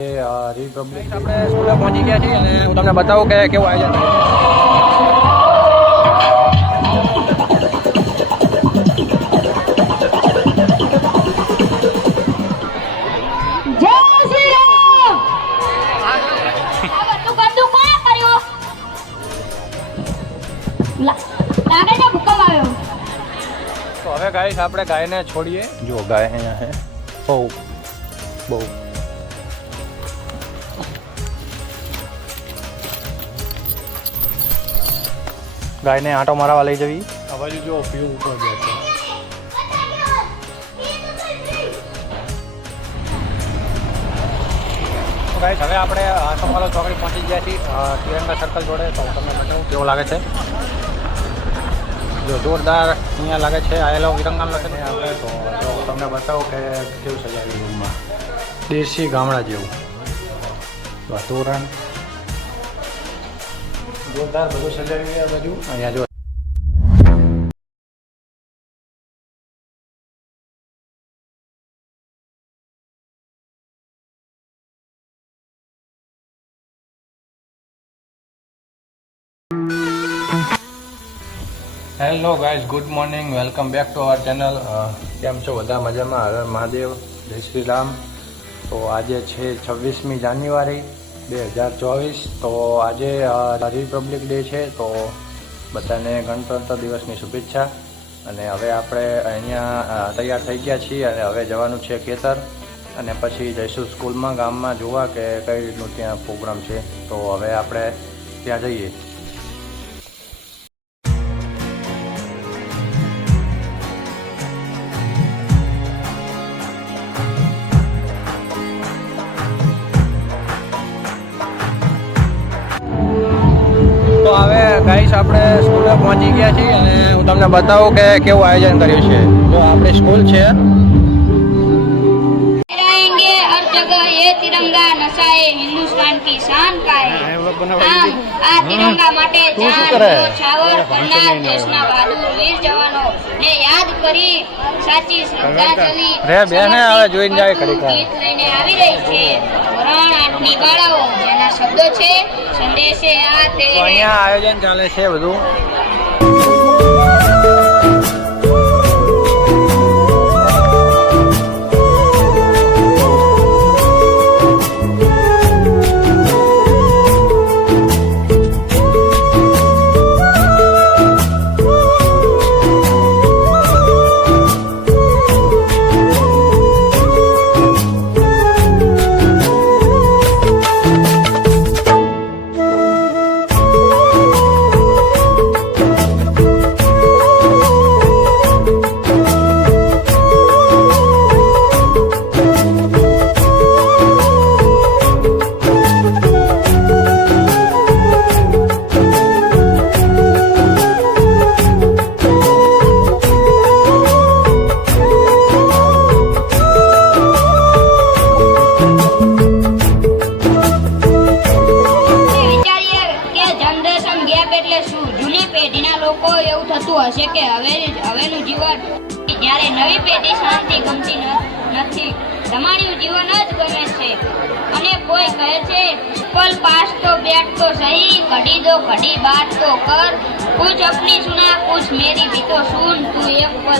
Republic આપણે સ્કૂલે પહોંચી ગયા છીએ અને હું તમને બતાવું કે કેવું આયોજન તો હવે ગાય આપણે ગાયને છોડીએ. જો ગાય અહીંયા હે. બહુ બહુ. ગાયને આંટો મારવા લઈ જવી. બાજુ જો વ્યૂ ઉપર ગયા છે. તો ગાઈસ હવે આપણે આસોપાલો ચોકડી પહોંચી ગયા છીએ. તિરંગા સર્કલ જોડે તો તમને બતાવું કેવો લાગે છે. જો જોરદાર અહીંયા લાગે છે. આયેલો વિરંગામ લખે ને આપણે તો જો તમને બતાવું કે કેવું સજાવ્યું રૂમમાં દેશી ગામડા જેવું. તોરણ જોરદાર બધું સજાવ્યું છે આ બાજુ અહીંયા જો. Hello guys good morning welcome back to our channel કેમ છો? બધા મજામાં? હર મહાદેવ જય શ્રી રામ. તો આજે છે છવ્વીસમી જાન્યુઆરી. બે હજાર ચોવીસ, તો આજે રિપબ્લિક ડે છે, તો બધાને ગણતંત્ર દિવસની શુભેચ્છા. અને હવે આપણે અહીંયા તૈયાર થઈ ગયા છીએ અને હવે જવાનું છે ખેતર. અને પછી જઈશું સ્કૂલમાં, ગામમાં, જોવા કે કઈ રીતનું ત્યાં પ્રોગ્રામ છે. તો હવે આપણે ત્યાં જઈએ. ગાઈસ આપણે સ્કૂલે પહોંચી ગયા છીએ અને હું તમને બતાવું કે કેવું આયોજન કર્યું છે. જો આપણી સ્કૂલ છે. હવે જોઈન જાય ખરી બાળાઓ શબ્દો છે સંદેશે આ તે અહીંયા આયોજન ચાલે છે બધું.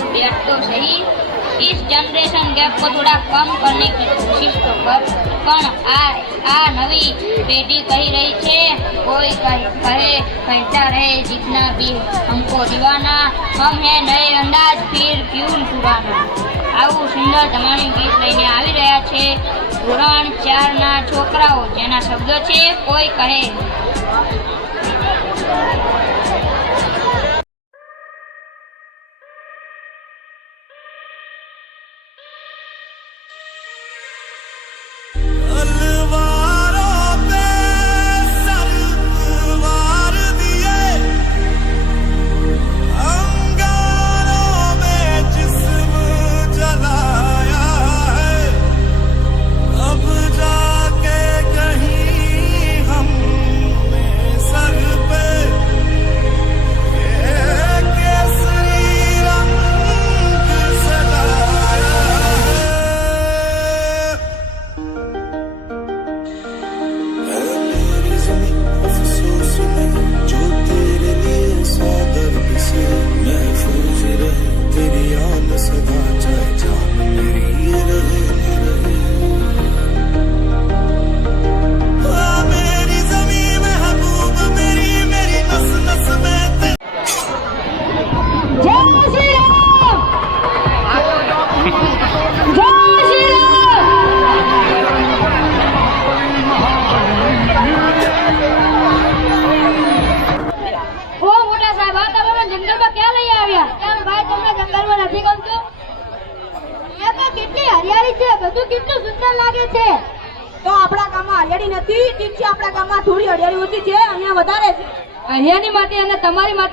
एक पल बैठ तो सही इस जनरेशन गैप को थोड़ा कम करने की कोशिश तो कर પણ આ આ નવી પેઢી કહી રહી છે કોઈ કહે કહે કહેતા રહે જીતના भी हमको दीवाना हम है नए अंदाज फिर क्यों पुराना આવું સુંદર ધમાણી ગીત લઈને આવી રહ્યા છે ધોરણ ચારના છોકરાઓ જેના શબ્દો છે કોઈ કહે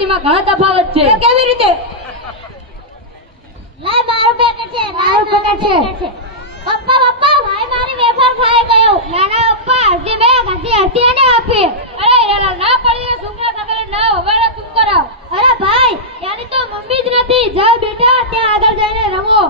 માટીમાં ઘણા તફાવત છે. કેવી રીતે? લાય મારું પેકેટ છે મારું પેકેટ છે પપ્પા પપ્પા ભાઈ મારી વેફર ખાઈ ગયો. ના ના પપ્પા હજી બેગ અડધી હતી એને આપી. અરે યાર ના પડી ખબર ના હવે શું કરો અરે ભાઈ યાની તો મમ્મી જ નથી. જાઓ બેટા ત્યાં આગળ જઈને રમો.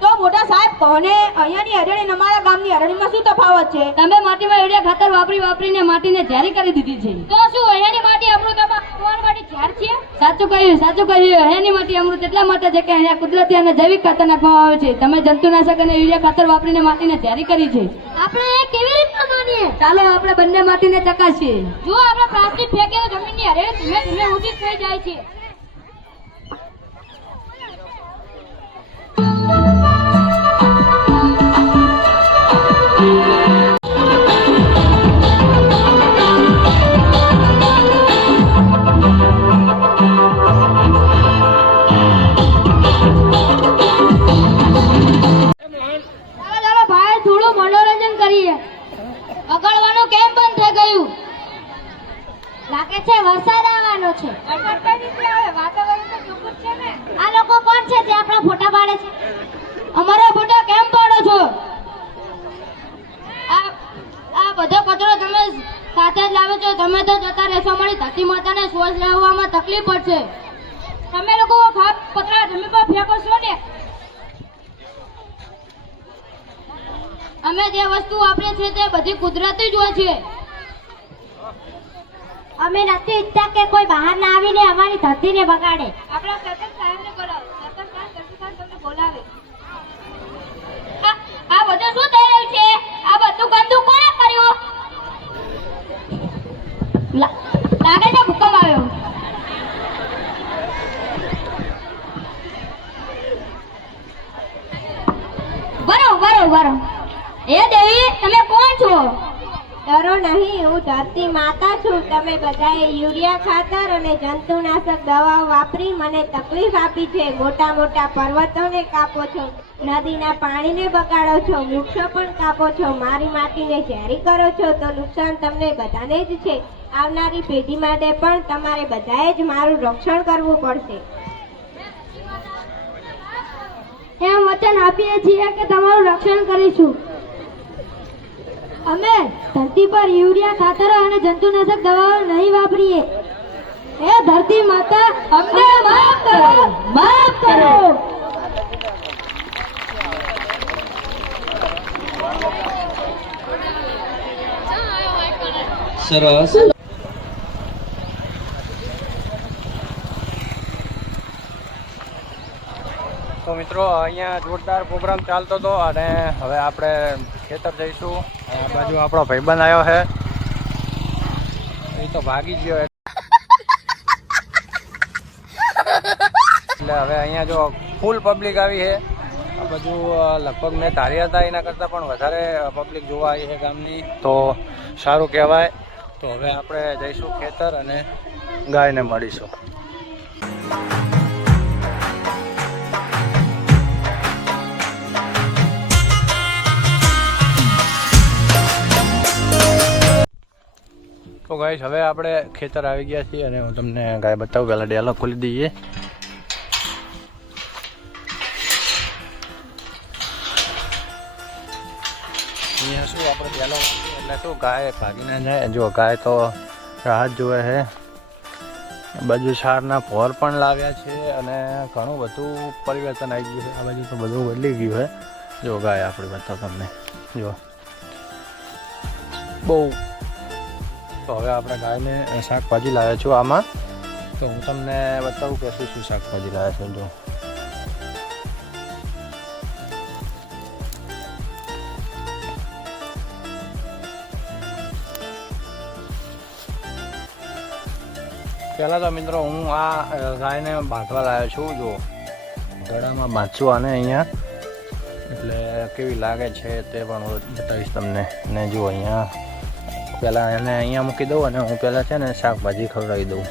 તો મોટા સાહેબ કોને? અહીંયાની અને અમારા ગામની હરિયાળીમાં શું તફાવત છે? તમે માટીમાં યુરિયા ખાતર વાપરી વાપરીને માટીને ઝેરી કરી દીધી છે. તો શું અહીંયાની માટી ગામમાં કુંવર માટી છે? સાચું કહ્યું સાચું કહ્યું. અહીંયાની માટી અમૃત એટલા માટે છે કે અહીંયા કુદરતી અને જૈવિક ખાતર નાખવામાં આવે છે. તમે જંતુનાશક અને યુરિયા ખાતર વાપરીને માટીને ઝેરી કરી છે. આપણે એ કેવી રીતના માનીએ? ચાલો આપણે બંને માટીને ચકાસીએ. જો આપણે પ્લાસ્ટિક ફેંકીએ તો જમીનની હરે ધીમે ધીમે ઊંચી થઈ જાય છે. અગળવાનું કેમ બંધ થઈ ગયું? લાગે છે વરસાદ આવવાનો છે. આ લોકો કોણ છે જે આપણા ફોટા પાડે છે? અમારા ફોટો કેમ પાડો છો? આ આ બધો કચરો તમે સાથે જ લાવો છો. તમે તો જતા રહેશો. અમારી ધરતી માતાને શ્વાસ લેવામાં તકલીફ પડશે. તમે લોકો ભાગ પતરા જમીન પર ફેંકો છો ને? અમે જે વસ્તુ વાપરીએ છીએ તે બધી કુદરતી જ હોય છે. અમે નથી ઈચ્છતા કે કોઈ બહાર ના આવીને અમારી ધરતીને બગાડે. આપણા સાહેબને બોલાવો સરપંચ સાહેબ સરપંચ સાહેબ તમને બોલાવે આ- આ બધું શું થઈ રહ્યું છે આ બધું ગંદુ કોણે કર્યું લા- લાગે છે ભૂકંપ આવ્યો બરો બરો બરો એ દેવી તમે કોણ છો ડરો નહીં હું ધરતી માતા છું. તમે બધાએ યુરિયા, ખાતર અને જંતુનાશક દવાઓ વાપરી મને તકલીફ આપી છે. મોટા મોટા પર્વતોને કાપો છો, નદીના પાણીને બગાડો છો, વૃક્ષો પણ કાપો છો, મારી માટીને ઝેરી કરો છો. તો નુકસાન તમને બધાને જ છે. આવનારી પેઢી માટે પણ તમારે બધાએ જ મારું રક્ષણ કરવું પડશે. એમ વચન આપીએ છીએ કે તમારું રક્ષણ કરીશું. અમે ધરતી પર યુરિયા ખાતર અને જંતુનાશક દવાઓ નહીં વાપરીએ. હે ધરતી માતા અમને માફ કરો માફ કરો. સરસ. તો મિત્રો અહીંયા જોરદાર પ્રોગ્રામ ચાલતો હતો અને હવે આપણે ખેતર જઈશું. આ બાજુ આપણો ભાઈબંધ આવ્યો છે. એ તો ભાગી ગયો. એટલે હવે અહીંયા જો ફૂલ પબ્લિક આવી છે. આ બધું લગભગ મેં ધાર્યા હતા, એના કરતાં પણ વધારે પબ્લિક જોવા આવી છે ગામની. તો સારું કહેવાય. તો હવે આપણે જઈશું ખેતર અને ગાયને મળીશું. તો ગાઈશ હવે આપણે ખેતર આવી ગયા છીએ અને હું તમને ગાય બતાવું. પહેલાં ડેલો ખોલી દઈએ. અહીંયા શું આપણે ડેલો એટલે શું ગાય ભાગી ના જાય? જો ગાય તો રાહત જોવે છે. બાજુ સારના ભોર પણ લાવ્યા છે અને ઘણું બધું પરિવર્તન આવી ગયું છે. આ બાજુ તો બધું બદલી ગયું છે. જો ગાય, આપણે બતાવ તમને. જો. બહુ તો હવે આપણે ગાયને શાકભાજી લાવ્યા છું આમાં. તો હું તમને બતાવું કે શું શું શાકભાજી લાવ્યા છું જો. પહેલાં તો મિત્રો હું આ ગાયને બાંધવા લાવ્યો છું, જો. ગળામાં બાંધશું આને અહીંયા. એટલે કેવી લાગે છે તે પણ હું બતાવીશ તમને. ને જો અહીંયા પહેલાં એને અહીંયા મૂકી દઉં અને હું પહેલાં છે ને શાકભાજી ખવડાવી દઉં.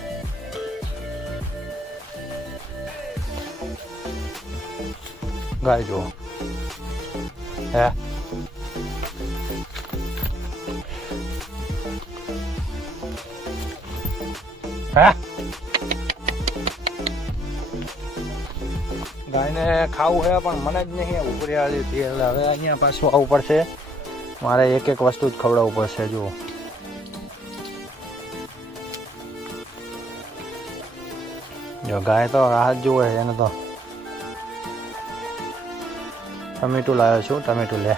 ગાય જુઓ. હે? ગાયને ખાવું છે પણ મને જ નહીં ઉપરી આવી હતી એટલે હવે અહીંયા પાછું આવવું પડશે. મારે એક એક વસ્તુ જ ખવડાવવું પડશે, જુઓ. જો ગાય તો રાહત જુએ છે, એને તો ટમેટું લાવ્યો છું, ટમેટું લે.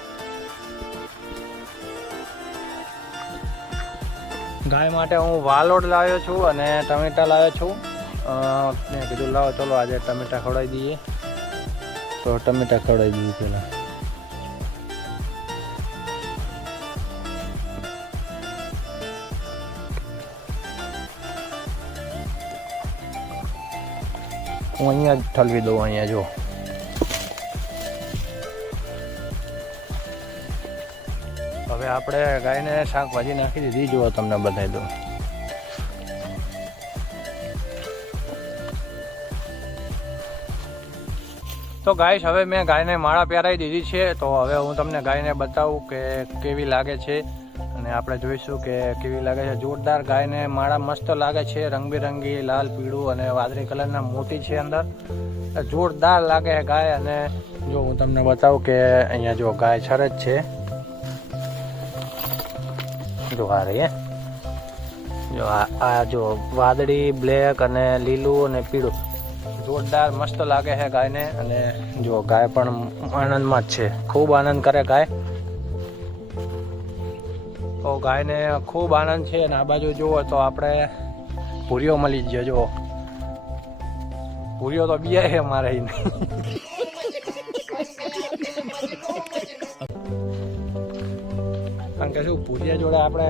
ગાય માટે હું વાલોડ લાવ્યો છું અને ટમેટા લાવ્યો છું. મેં કીધું, લાવો, ચલો આજે ટમેટા ખવડાવી દઈએ. તો ટમેટા ખવડાવી દઈએ પેલા હું અહીંયા જ ઠલવી દઉં અહીંયા જો હવે આપણે ગાયને શાકભાજી નાખી દીધી, જુઓ તમને બતાવી દઉં. તો ગાઈશ હવે મેં ગાયને માળા પહેરાવી દીધી છે, તો હવે હું તમને ગાયને બતાવું કે કેવી લાગે છે. અને આપણે જોઈશું કે કેવી લાગે છે. જોરદાર ગાયને માળા મસ્ત લાગે છે. રંગબેરંગી, લાલ, પીળું અને વાદળી કલરના મોટી છે અંદર. જોરદાર લાગે છે ગાય અને જો હું તમને બતાવું કે અહીંયા જો ગાય છર જ છે. જો આ રહી જો આ જો વાદળી, બ્લેક અને લીલું અને પીળું. જોરદાર મસ્ત લાગે છે ગાયને અને જો ગાય પણ આનંદમાં જ છે. ખૂબ આનંદ કરે ગાય. તો ગાયને ખૂબ આનંદ છે અને આ બાજુ જુઓ તો આપણે ભૂરીઓ મળી જ જુઓ. ભૂરીઓ તો બીયા છે મારે કારણ કે શું, ભૂરિયા જોડે આપણે,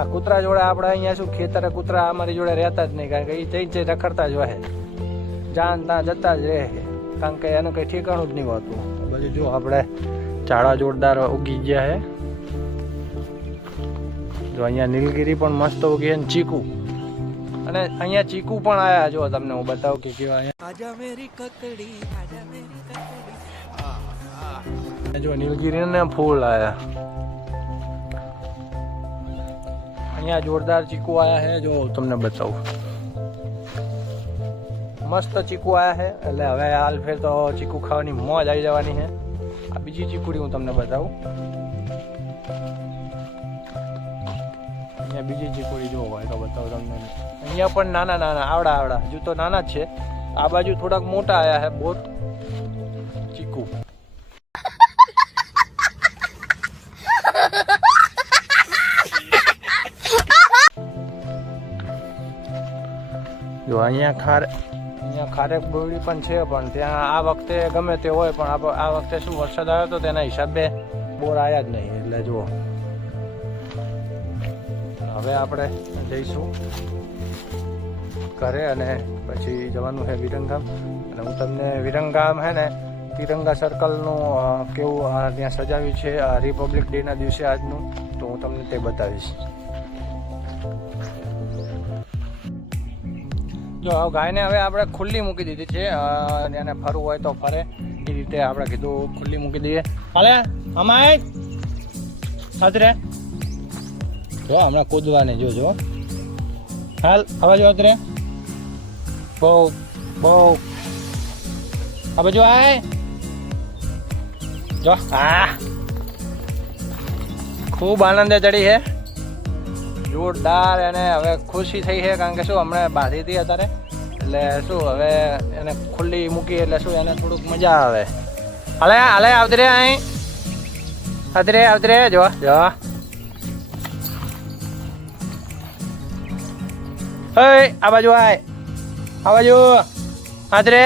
આ કૂતરા જોડે આપણે અહીંયા શું, ખેતરે કૂતરા અમારી જોડે રહેતા જ નહીં, કારણ કે એ જઈ જઈ રખડતા જ હોય જાન ત્યાં જતા જ રહે. કારણ કે એનું કંઈ ઠેકાણું જ નહીં હોતું. બધું જો આપણે ઝાડા જોરદાર ઉગી ગયા છે જો અહીંયા નીલગીરી પણ મસ્ત ઉગી ને ચીકુ. અને અહીંયા ચીકુ પણ આયા. જો તમને હું બતાવું કે કેવા અહીંયા. જો નીલગીરી ને ફૂલ આયા. અહીંયા જોરદાર ચીકુ આયા છે જો તમને બતાવું. મસ્ત ચીકુ આયા છે એટલે હવે હાલ ફેર તો ચીકુ ખાવાની મોજ આવી જવાની છે આ બીજી ચીકુડી હું તમને બતાવું. બીજી ચીકુડી જો હોય તો બતાવો તમને. અહીંયા પણ નાના નાના, આવડા આવડા, હજુ તો નાના જ છે. આ બાજુ થોડાક મોટા આવ્યા છે બોટ. ચીકુ. જો અહીંયા ખાર, અહીંયા ખારેક બોરડી પણ છે, પણ ત્યાં આ વખતે ગમે તે હોય, પણ આ વખતે શું વરસાદ આવ્યો તો તેના હિસાબે બોર આવ્યા જ નહીં. એટલે જુઓ. હવે આપણે જઈશું ઘરે અને પછી જવાનું છે વિરંગામ. અને હું તમને વિરંગામ હે ને, તિરંગા સર્કલનું કેવું ત્યાં સજાવ્યું છે રિપબ્લિક ડેના દિવસે આજનું, તો હું તમને તે બતાવીશ. જો ગાયને હવે આપણે ખુલ્લી મૂકી દીધી છે અને એને ફરવું હોય તો ફરે. એ રીતે આપણે કીધું, ખુલ્લી મૂકી દઈએ. હાલે અમાય હાજરે જો, હમણાં કૂદવાની જો જો. હાલ આવા જો અત્રે. બહુ બહુ. આ બાજુ આય. જો આ ખૂબ આનંદે ચડી છે જોરદાર એને હવે ખુશી થઈ છે કારણ કે શું, હમણાં બાંધી હતી અત્યારે. એટલે શું, હવે એને ખુલ્લી મૂકી, એટલે શું, એને થોડુંક મજા આવે. હાલે હાલે, આવતી રે અહીં. આવતી રે આવતી રે, જો જો. હે આ બાજુ આય. આ બાજુ. આવતી રે.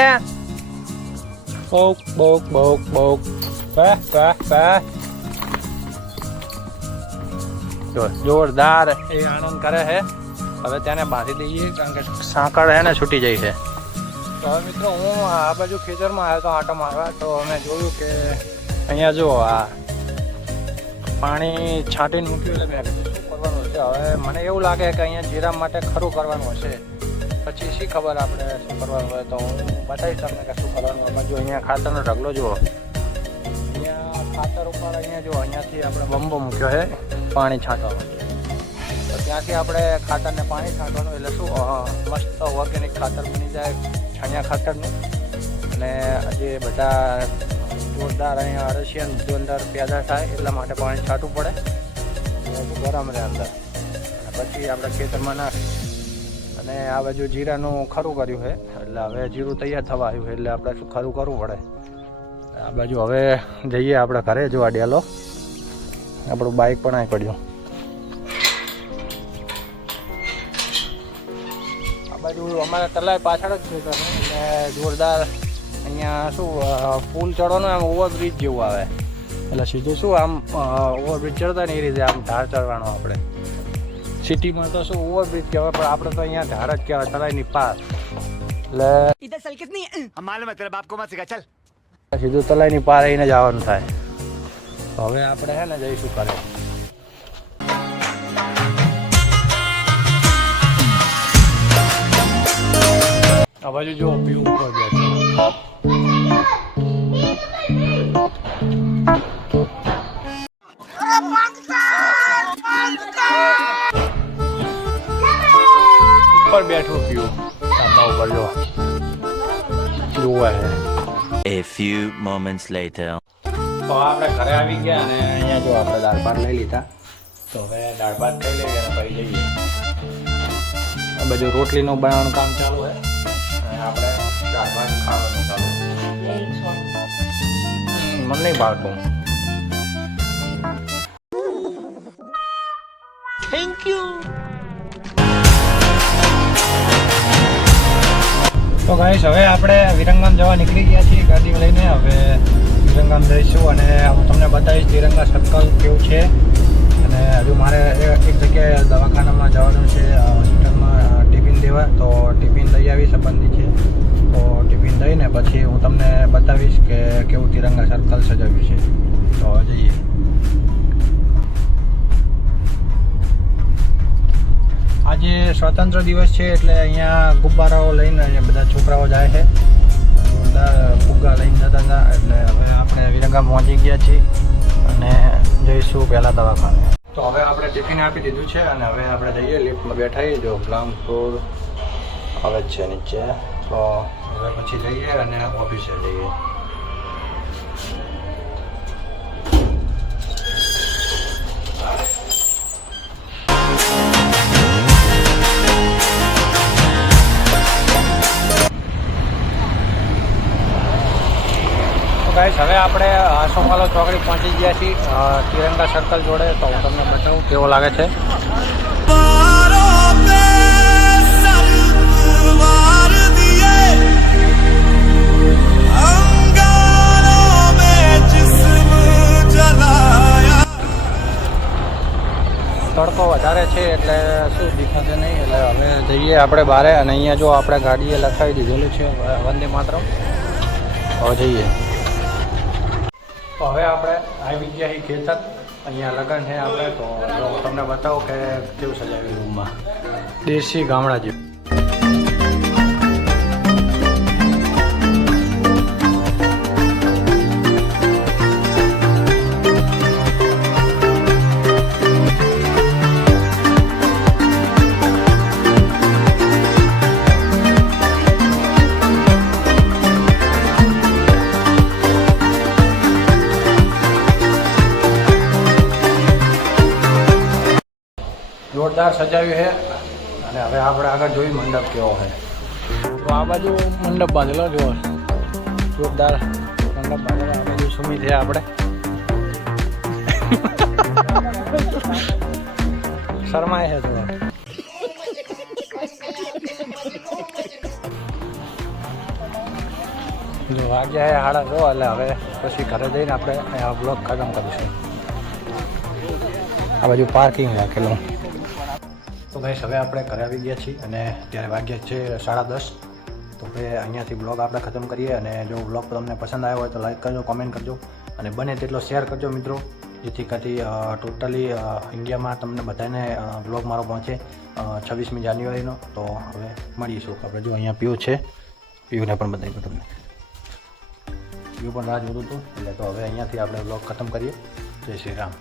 બોક બોક બોક બોક. બે બે બે જો, જોરદાર. એ આનંદ કરે છે હવે તેને બાંધી દઈએ, કારણ કે સાંકળ હે ને છૂટી જાય છે. તો હવે મિત્રો, હું આ બાજુ ખેતરમાં આવ્યો તો આટો મારવા, તો અમે જોયું કે અહીંયા જો આ પાણી છાંટીને મૂક્યું એટલે મેં કરવાનું છે. હવે મને એવું લાગે કે અહીંયા જીરા માટે ખરું કરવાનું હશે પછી શી ખબર આપણે શું કરવાનું હોય તો હું બતાવીશ તમને કે શું કરવાનું હોય. જો અહીંયા ખાતરનો ઢગલો જુઓ. ખાતર ઉપર અહીંયા જો અહીંયાથી આપણે બંબો મૂક્યો છે, પાણી છાંટવાનો. તો ત્યાંથી આપણે ખાતરને પાણી છાંટવાનું એટલે શું? મસ્ત ઓર્ગેનિક ખાતર બની જાય છાણિયા ખાતરનું. અને જે બધા જોરદાર અહીંયા અરશિયન જોરદાર પેદા થાય એટલા માટે પાણી છાંટવું પડે. ગરમ રહે અંદર પછી આપણે ખેતરમાં નાખ. અને આ બાજુ જીરાનું ખરું કર્યું છે, એટલે હવે જીરું તૈયાર થવા આવ્યું એટલે આપણે શું ખરું કરવું પડે. આ બાજુ હવે જઈએ આપણે ઘરે જોવા ડેલો. આપણું બાઇક પણ અહીં પડ્યું. આ બાજુ અમારા તલાય પાછળ જ છે, એટલે જોરદાર અહીંયા શું પુલ ચડવાનું એમ ઓવરબ્રિજ જેવું આવે. એટલે સીધું શું આમ ઓવરબ્રિજ ચડતા ને એ રીતે આમ ધાર ચડવાનો આપણે. સિટીમાં તો શું ઓવરબ્રિજ કહેવાય પણ આપણે તો અહીંયા ધાર જ કહેવાય તળાઈની પાર એટલે ઇધર ચલ કિતની માલુમ હે તેરા બાપ કો મત સીધું તળાઈની પાર આવીને જવાનું થાય. હવે આપણે હે ને જઈશું કરે બાજુ જો પીવું ઉપર બેઠો. બેઠું પીવું ધાબા ઉપર જો. જોવા A few moments later. તો આપણે ઘરે આવી ગયા અને અહીંયા જો આપણે દાળ ભાત લઈ લીધા. તો હવે દાળ ભાત ખાઈ લઈએ અને પછી જઈએ. આ બધું રોટલીનું બનાવવાનું કામ ચાલુ છે. અને આપણે દાળ ભાત ખાવાનું ચાલુ મને નહીં ભાવતું. તો ગાઈસ, હવે આપણે વિરંગામ જવા નીકળી ગયા છીએ ગાડી લઈને. હવે વિરંગામ જઈશું અને હું તમને બતાવીશ વિરંગા સર્કલ કેવું છે. અને હજુ મારે એક જગ્યાએ દવાખાનામાં જવાનું છે હોસ્પિટલમાં ટિફિન દેવા. તો ટિફિન લઈ આવી સંબંધી છે. તો ટિફિન લઈને પછી હું તમને બતાવીશ કે કેવું તિરંગા સર્કલ સજાવ્યું છે. તો જઈએ. આજે સ્વતંત્ર દિવસ છે એટલે અહીંયા ગુબ્બારાઓ લઈને અહીંયા બધા છોકરાઓ જાય છે. બધા ફુગ્ગા લઈને જતા હતા, એટલે હવે આપણે વિરંગામ પહોંચી ગયા છીએ અને જઈશું પહેલાં દવાખાને. તો હવે આપણે ટિફિન આપી દીધું છે અને હવે આપણે જઈએ, લિફ્ટમાં બેઠા જો ગ્રાઉન્ડ ફ્લોર આવે છે નીચે. તો હવે પછી જઈએ અને ઓફિસે જઈએ. ગાઈસ હવે આપણે સોમાલો ચોકડી પહોંચી ગયા છીએ તિરંગા સર્કલ જોડે તો હું તમને બતાવું કેવો લાગે છે. તડકો વધારે છે એટલે શું દેખાશે નહીં એટલે હવે જઈએ આપણે બારે અને અહીંયા જો આપણે ગાડીએ લખાવી દીધેલું છે વંદે માત્ર હવે જઈએ. તો હવે આપણે આવી ગયા છીએ ખેતર. અહીંયા લગ્ન છે આપણે. તો તમને બતાવો કે કેવું સજાવ્યું રૂમમાં દેશી ગામડા જેવું. જોરદાર સજાવ્યું છે. અને હવે આપણે આગળ જોઈ મંડપ કેવો છે. તો આ બાજુ મંડપ બાંધેલો જો જોરદાર મંડપ બાંધેલો આ બાજુ સુમી છે આપણે. શરમાય છે થોડો જો વાગ્યા હાડા જો એટલે હવે પછી ઘરે જઈને આપણે આ બ્લોક ખતમ કરીશું. આ બાજુ પાર્કિંગ રાખેલું તો ભાઈ હવે આપણે ઘરે આવી ગયા છીએ અને ત્યારે વાગ્યા છે સાડા દસ. તો હવે અહીંયાથી બ્લોગ આપણે ખતમ કરીએ અને જો બ્લોગ તમને પસંદ આવ્યો હોય તો લાઈક કરજો કોમેન્ટ કરજો અને બને તેટલો શેર કરજો મિત્રો, જેથી કરી ટોટલી ઇન્ડિયામાં તમને બધાને બ્લોગ મારો પહોંચે છવ્વીસમી જાન્યુઆરીનો. તો હવે મળીશું. આપણે જો અહીંયા પીવું છે પીવુંને પણ બતાવી તમને. પ્યુ પણ રાહ જોતું હતું, એટલે તો હવે અહીંયાથી આપણે બ્લોગ ખતમ કરીએ. જય શ્રી રામ.